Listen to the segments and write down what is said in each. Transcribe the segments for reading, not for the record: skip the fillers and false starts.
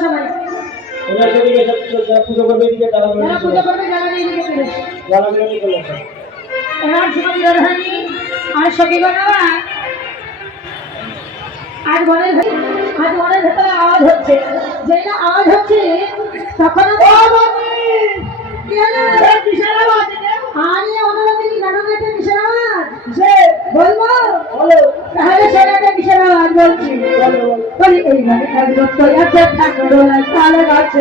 সবাই ওরা সেদিকে যারা পুজো করবে এদিকে যারা পূজা করবে জ্বালানি এদিকে চলে এসো। জ্বালানি করলে এবার শ্রীমতী রাধারানী আর সখীগণ আমার আজ মনের ভেতরে আওয়াজ হচ্ছে, যেই না আওয়াজ হচ্ছে তখন আরে অনুরাগিনী গানটা কিসের আওয়াজ বলবো তাহলে সেটা কিসের আওয়াজ বলছি বলি এইভাবে একদম আছে ঠাকুর তালে গাছে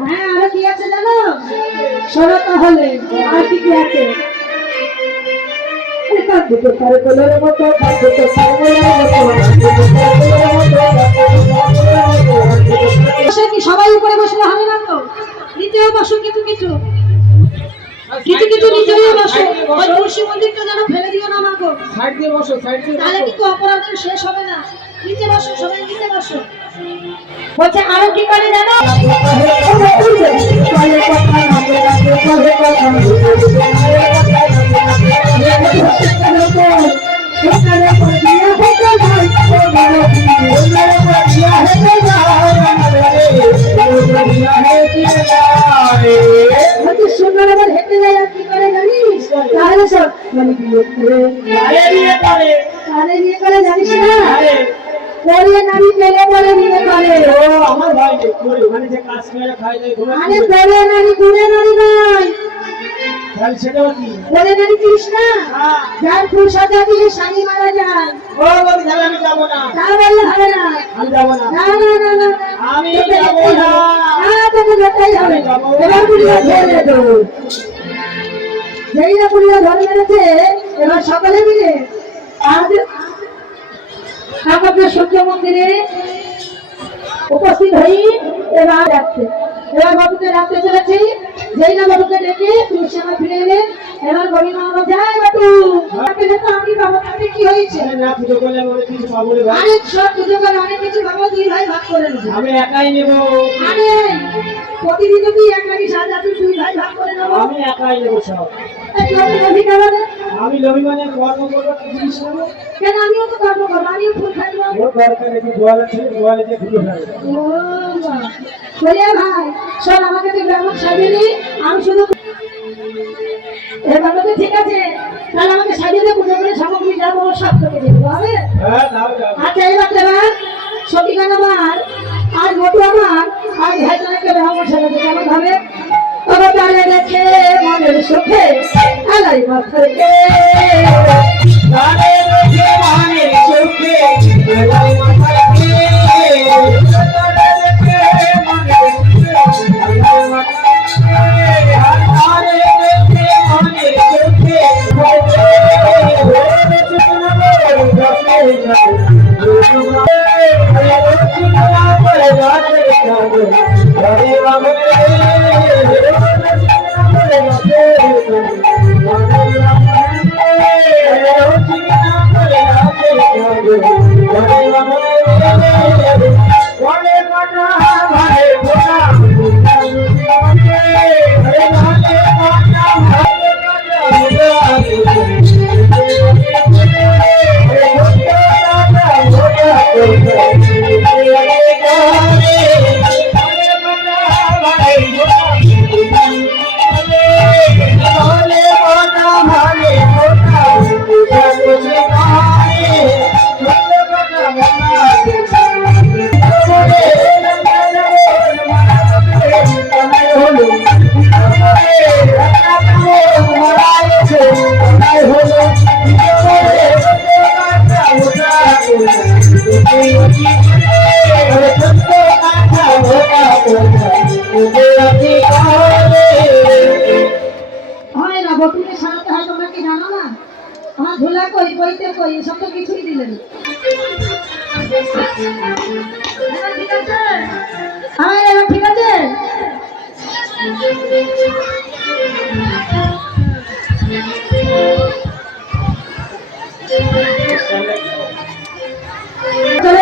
হ্যাঁ আরো কি আছে জানো শোনো তাহলে আর কি কি আছে সবাই উপরে বসলে হবে না তো নিচেও বসো কিছু কিছু কিছু কিছু নিচেও বসো ওই তুলসী মন্দিরটা যেন ফেলে দিও না মাগো সাইড দিয়ে বসো তাহলে কিন্তু অপরাধের শেষ হবে না নিচে বসো সবাই নিচে বসো বলছে আরো কি করে জানো সুন্দর আবার হেঁটে যায় আর কি করে জানিস তাহলে সব মানে বিয়ে করে জানিস না পরে নারী পেলে বলে বিয়ে করে ও আমার ভাই করে মানে যে কাজ করে খাই দেয় আরে পরে নারী গুণে নারী নয় তাহলে সেটাও কি পরে নারী চিনিস না যার ফুল সাজা দিয়ে স্বামী মারা যায় ও বলি তাহলে আমি যাবো না তা বললে হবে না আমি যাবো না না না না না আমি যাবো না তোকে যেতেই হবে এবার পুলিয়া ধরে দেবো যেই না পুলিয়া ধরে মেরেছে এবার সকালে মিলে আজ আমাদের সূর্য মন্দিরে উপস্থিত হই এবার যাচ্ছে এবার বাবুকে রাখতে চলেছি যেই না বাবুকে ডেকে তুলসী আমার ফিরে এলেন এবার গরিমা আমার যায় বাবু আমি বাবা তাকে কি হয়েছে না পুজো করলে আমি কিছু পাবো রে ভাই আরে সব পুজো করে অনেক কিছু ভাবো দুই ভাই ভাগ করে নেবো আমি একাই নেব আরে প্রতিদিন তুই এক লাগি সাজা তুই দুই ভাই ভাগ করে নেবো আমি একাই নেব সব আমি লবি মানে কর্ম করবো কি জিনিস নেবো কেন আমিও তো কর্ম করবো আমিও ফুল খাইবো ওর দরকার নেই গোয়ালে ছিল গোয়ালে যে ফুল খাবে বলে ভাই শোন আমাকে তুই ব্রাহ্মণ সাজিয়ে আমি শুধু এবার তো ঠিক আছে তাহলে আমাকে সাজিয়ে দিয়ে পুজো করে সামগ্রী যাবো সব তোকে দেবো হবে হ্যাঁ দাও দাও আচ্ছা এবার সতীগান আমার আর মোটু আমার আর ভাইজনকে ব্রাহ্মণ সাজাতে কেমন হবে অবতারে রেখে মনের সুখে আলাই মাথাকে গানে রেখে মনের সুখে আলাই মাথাকে গানে রেখে মনের সুখে আলাই মাথাকে গানে রেখে মনের সুখে বটুকে সারাতে হয় তোমরা কি জানো না আমার ঝোলা কই বইতে কই এসব তো কিছুই দিলেন ঠিক আছে ঠিক আছে চলে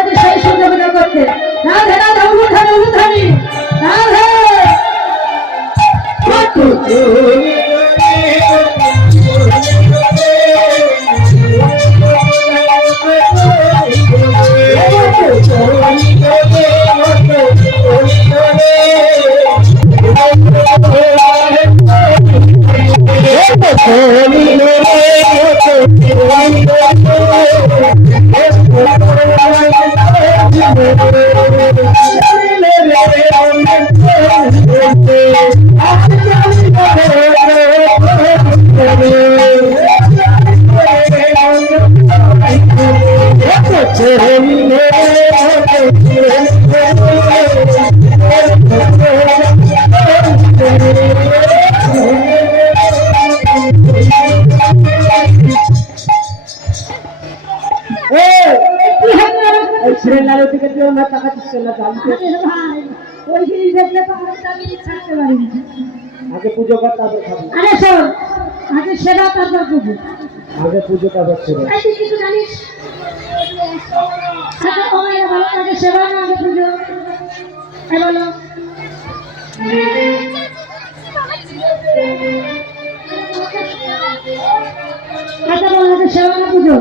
যে সেই সূর্য পূজা করতে রাধে রাধে উলুধানি উলুধানি রাধে সিলিন্ডারের দিকে দিও না, টাকা দিচ্ছে না, দাম দিয়ে। ভাই ওই জিনিস দেখলে তো আমি ছাড়তে পারি না। আগে পুজো কর, তারপর খাবো। আরে শোন, আগে সেবা তারপর পুজো। আগে পুজো তারপর সেবা। এই তুই কিছু জানিস? আচ্ছা ও মেয়ে বলো, আগে সেবা না আগে পুজো? এই বলো। আচ্ছা বলো, আগে সেবা না পুজো?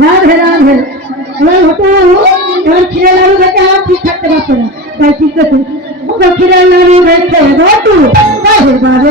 রাধে রাধে। এবার হতো এবার ক্ষীরের লাড়ু দেখে আমার ঠিক থাকতে পারতো না, তাই চিন্তাছে ওকে ক্ষীরের লাড়ু রেখে দটু বাজে বাজে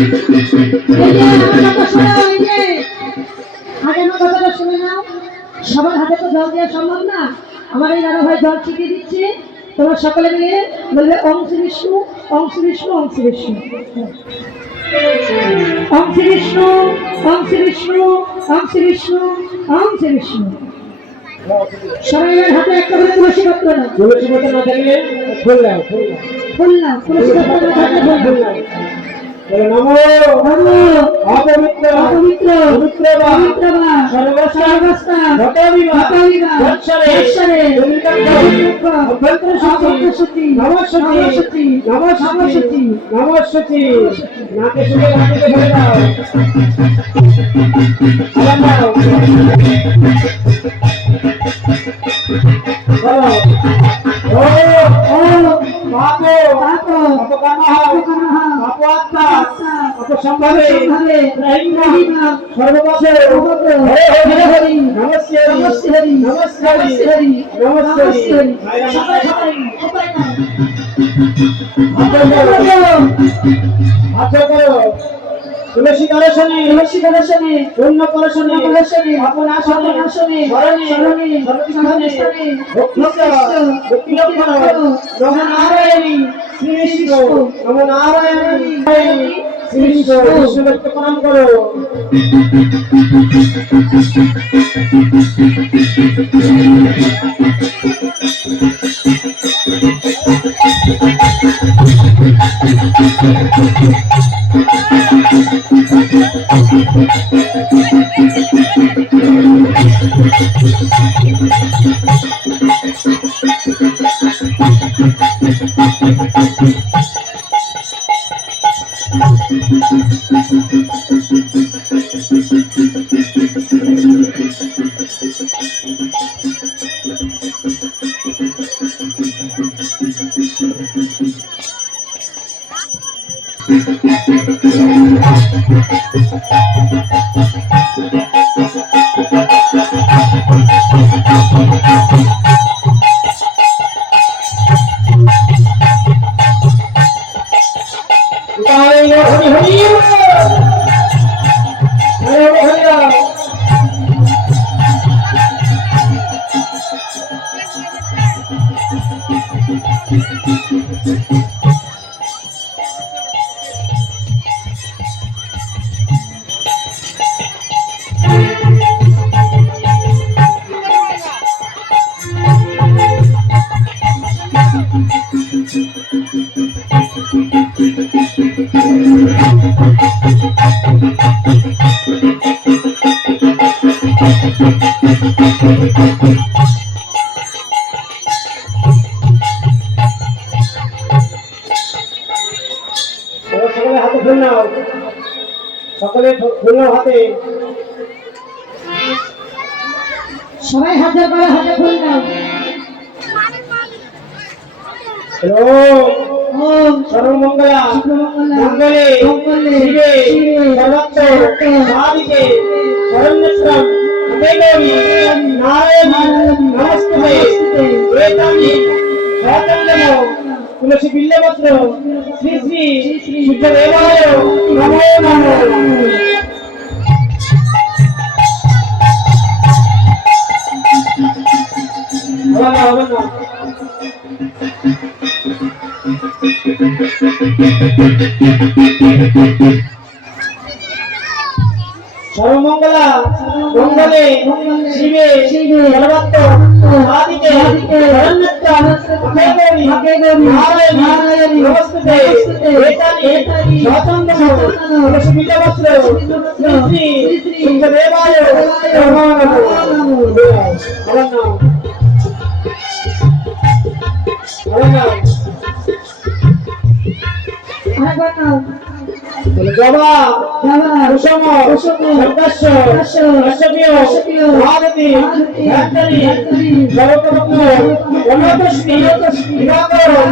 এই যে আমার কথা শোনো, এই যে আগে আমার কথাটা শুনে নাও। সবার হাতে তো জল দেওয়া সম্ভব না, আমার এই দাদা ভাই জল ছিটিয়ে দিচ্ছে। তোমরা সকলে মিলে বলবে ওম শ্রী বিষ্ণু, ওম শ্রী বিষ্ণু, ওম শ্রী বিষ্ণু, ওম শ্রী বিষ্ণু, ওম শ্রী বিষ্ণু, ওম শ্রী বিষ্ণু, ওম শ্রী বিষ্ণু। সবাই এবার হাতে একটা করে তুলসী পত্র নাও। তুলসী পত্র না থাকলে ফুল দাও, ফুল দাও। ফুল নাও, তুলসী পত্র না থাকলে ফুল নাও। বলো নমো নমো অপবিত্র অপবিত্র পবিত্র বা পবিত্র বা সর্বস্থা ঘটাবিবা ঘটাবিবা বৎসরে বৎসরে চতুর্দশ অভ্যন্তর শুচি নমস্তুতি নমস্তুতি নমস্তুতি নাকে শুনে নাকে ধরে দাও আবার দাও বলো ও ও পাপো পাপো অপকামহ পাপো আত্মা অপসম্ভাবে রহিমা সর্বপাপে হরে হরে হরি নমস্তে নমস্তে হরি নমস্তে হরি হরি নমস্তে হরি সবাই সবাই সবাই হাত করো তুলসী কলশনে তুলসী কলশনে পূর্ণ কলশনে কলশনে আপন আসনে আসনে শরণে শরণে সর্বস্থানে ভক্তি করো নমো নারায়ণী শ্রী বিষ্ণু নমো নারায়ণী শ্রী বিষ্ণু বিষ্ণুকে প্রণাম করো হরি হরি হরে হরে সকলে হাতে ফুল নাও সকলে ফুল নাও হাতে সবাই হাজার করে হাতে ফুল নাও। ওম সর্বমঙ্গলা মঙ্গলে শিবে সর্বত্র সাধিকে শরণ্যশ্রম দেবী নারায়ণী নমস্তে এতানি সচন্দন তুলসী বিল্লপত্র শ্রী শ্রী সূর্যদেবায় নমো নমো হবে না সর্বমঙ্গলা মঙ্গলে শিবে সর্বত্র সাধিকে শরণ্যত্রম দেবী নারায়ণী নমস্তে এতানি সচন্দন তুলসী বিল্লপত্র শ্রী শ্রী সূর্যদেবায় নমো নমো আবার নাও আরেকবার নাও। জবা বাবা কুসুম সর্বস্ব অশ্বপীয় ভারতী ভ্রান্তরী সর্বপ্রত্ন অনতস্মি দিবাকর ও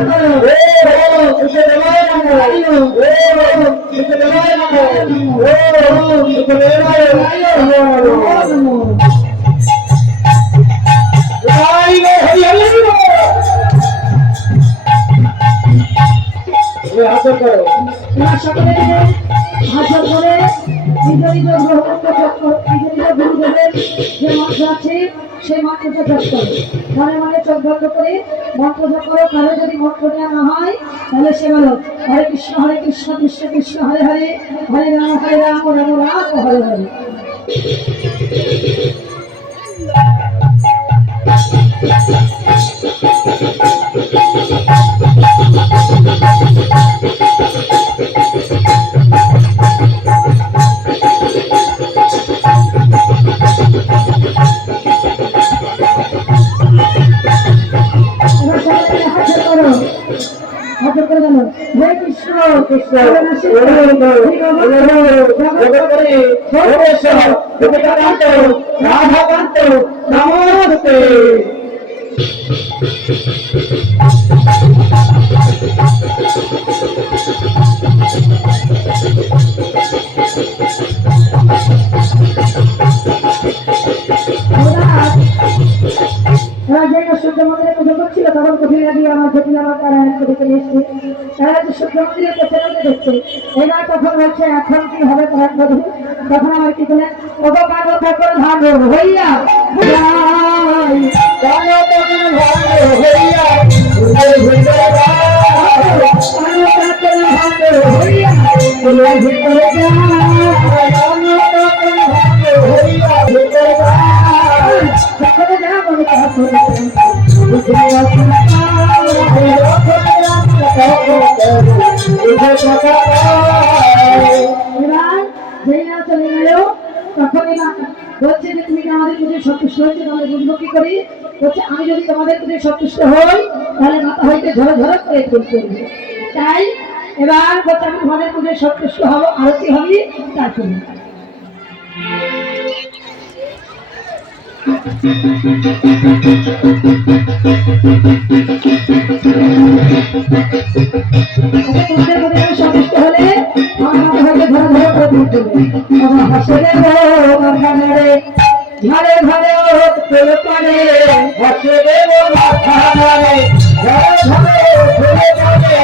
সূর্যদেবায় নমঃ ও সূর্যদেবায় নমঃ ও সূর্যদেবায় নমঃ জয় হরি হরি হাত করো সকলে হাজার করে নিজ নিজ গুরুদেবের যে মন্ত্র আছে সেই মন্ত্রটা জপ করো। মনে মনে চোখ বন্ধ করে মন্ত্র জপ করো। কারো যদি মন্ত্র নেওয়া না হয় তাহলে সে বলো হরে কৃষ্ণ কৃষ্ণ কৃষ্ণ হরে হরে, হরে রাম রাম রাম হরে হরে। হরে কৃষ্ণ কৃষ্ণ রাধাকান্ত নমস্তে। সূর্য মন্দিরে পুজো করছিল তখন কঠিনা দিয়ে আমার জটিল আমার তারা দেখে এসছে। তারা হচ্ছে সূর্য মন্দিরের পেছনে দেখছে। এবার তখন হচ্ছে এখন কি হবে কয়েক বধূ, তখন আমার কি বলে ওগো কাগো ঠাকুর ভালো হইয়া চলে গেল। তখন বলছে যে তুমি আমাদের পুজো সন্তুষ্ট হয়েছে, তাহলে বুঝবো কি করি? বলছে আমি যদি তোমাদের পুজো সন্তুষ্ট হই তাহলে মাথা হইতে ঝরে ঝরে করে ফুল করবে। তাই এবার বলছে আমি তোমাদের পুজো সন্তুষ্ট হবো, আরতি হবি তার জন্য। সন্তুষ্ট হলে আমার মাথা হইতে ঝরে ঝরে করে ফুল করবে। হাসলে ঘরে ঘরে ফুল করে, হাসলে মাথা ঘরে ঘরে ফুল করে,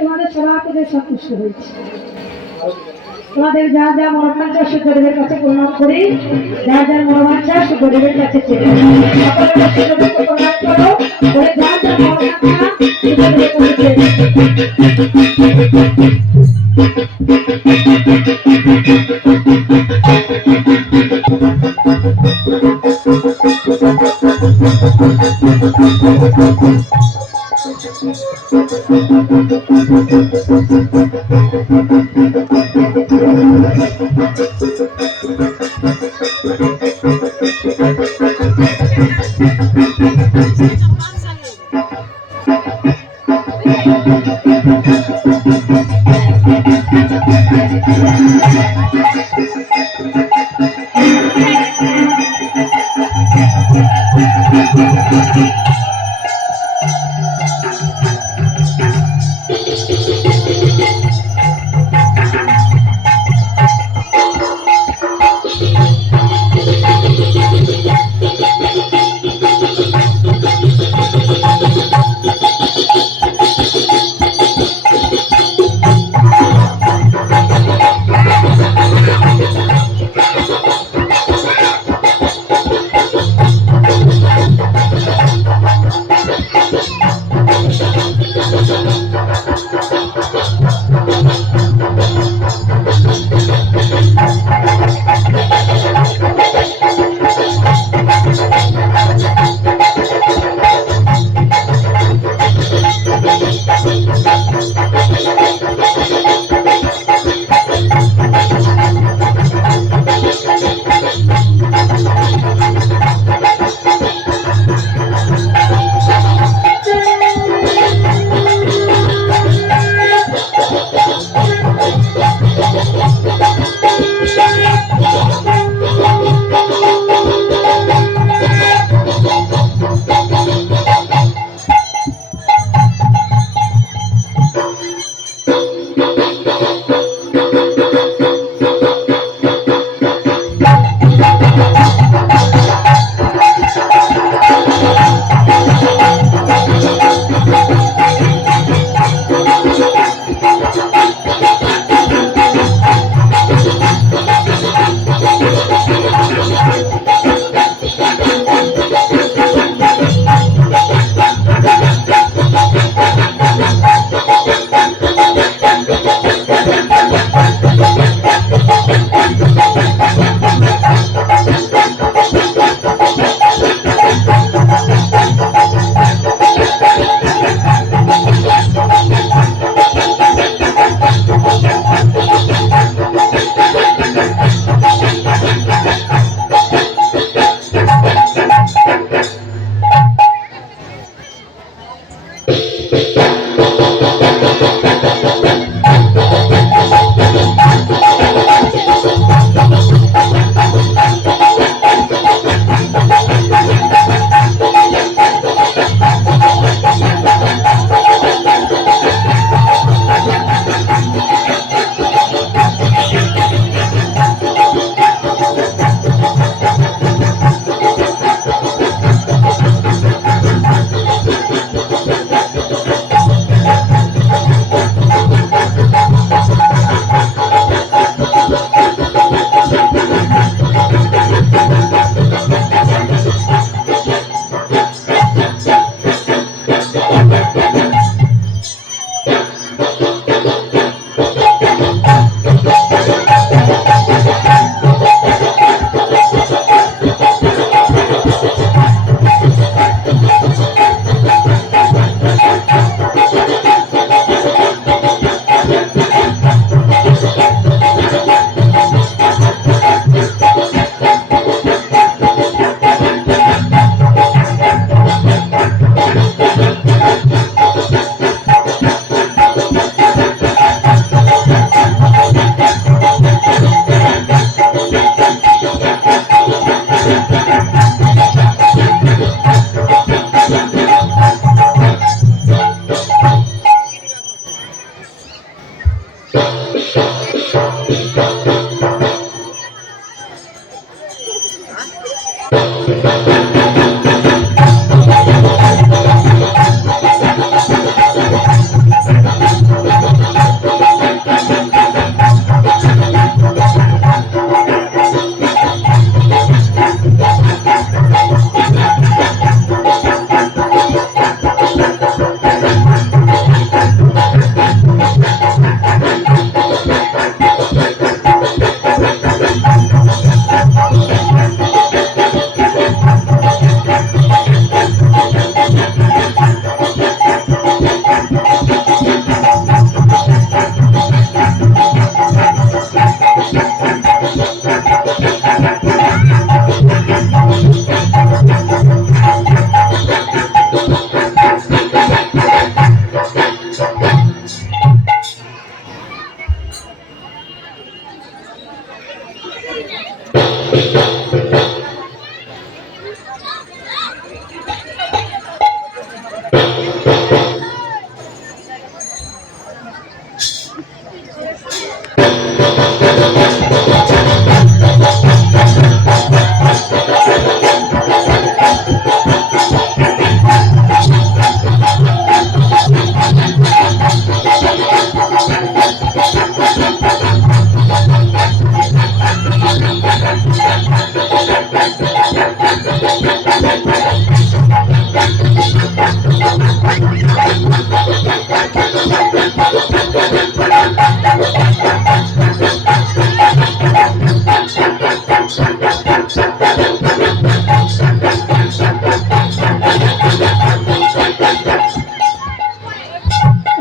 তোমাদের সবাইকে সন্তুষ্ট হয়েছে। তোমাদের যা যা মনোবাঞ্ছা সুখদেবের কাছে প্রণাম করি, যা যার মনোবাঞ্ছা সুখদেবের কাছে চেয়ে প্রণাম করো, যা যার মনোবাঞ্ছা সুখদেবের কাছে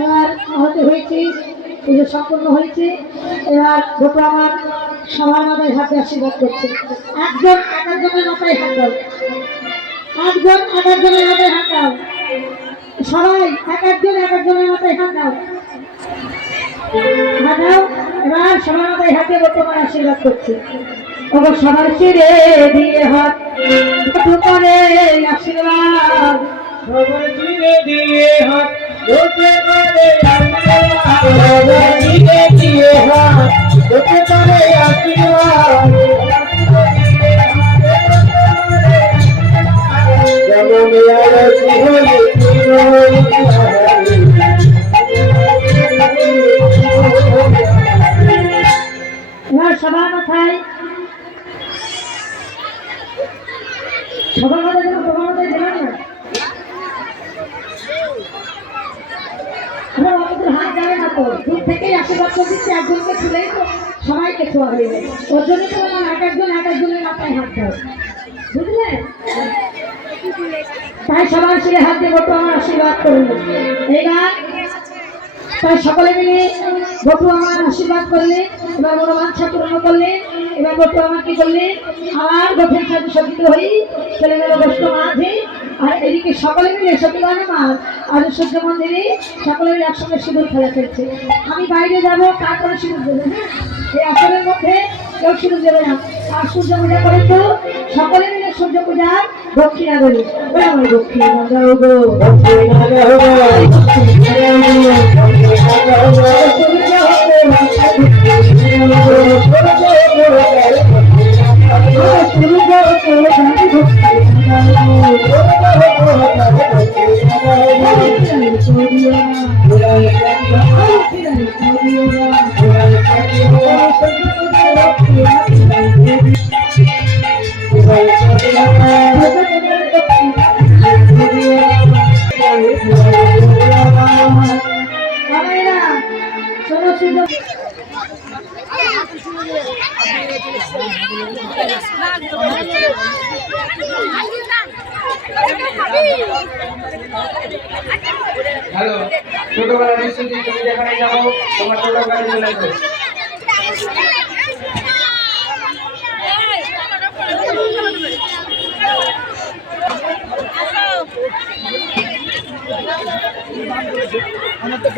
এবার হতে হয়েছে, পুজো সম্পূর্ণ হয়েছে। এবার গোপু আমার সবার মাথায় হাতে আশীর্বাদ করছে। একজন এক একজনের মাথায় হাত দাও, একজন এক একজনের মাথায় হাত দাও, সবাই এক একজন এক একজনের মাথায় হাত দাও, হাত দাও। এবার সবার মাথায় হাতে গোপু আমার আশীর্বাদ করছে। ওগো সবার শিরে দিয়ে হাত গোপু করে আশীর্বাদ, সবার দিনে দিয়ে হাত হতে পারে সবার দিনে দিয়ে হাত হতে পারে আশীর্বাদ যেমন আরতি হয়ে এবার সবার মাথায় যেন তোমার মাথায় দেবেন না, আমার আমাদের হাত যাবে না তো, দূর থেকেই আশীর্বাদ করে দিচ্ছে। একজনকে ছুলেই তো সবাইকে ছোঁয়া হয়ে যায়। ওর জন্য তো বললাম এক একজনের মাথায় হাত দাও, বুঝলে? তাই সবার শিরে হাত দিয়ে গোপু আমার আশীর্বাদ করল। এইবার তাই সকলে মিলে গোপু আমার আশীর্বাদ করলে। এবার বড় বাচ্চা পূর্ণ করলে। এবার গোপু আমার কি করলে, আবার গোপের সাথে সজ্জিত হয়ে চলে গেল বৈষ্ণব মাঝে। আর এদিকে সকলে মিলে সতীবান মাছ আর সূর্য মন্দিরে সকলে মিলে একসঙ্গে সিঁদুর খেলা চলছে। আমি বাইরে যাবো, তারপরে সিঁদুর দেবে। হ্যাঁ, এই আসরের মধ্যে কেউ সিঁদুর দেবে না। আর সূর্য পূজা করে তো সকলে মিলে সূর্য পূজার দক্ষিণা দেবে। ওই আমার দক্ষিণা দাও গো, হ্যালো, ছোটবেলা নিশ্চয়ই তুমি যেখানে যাবো তোমার ছোট গাড়ি চলে আসবে। আমার তো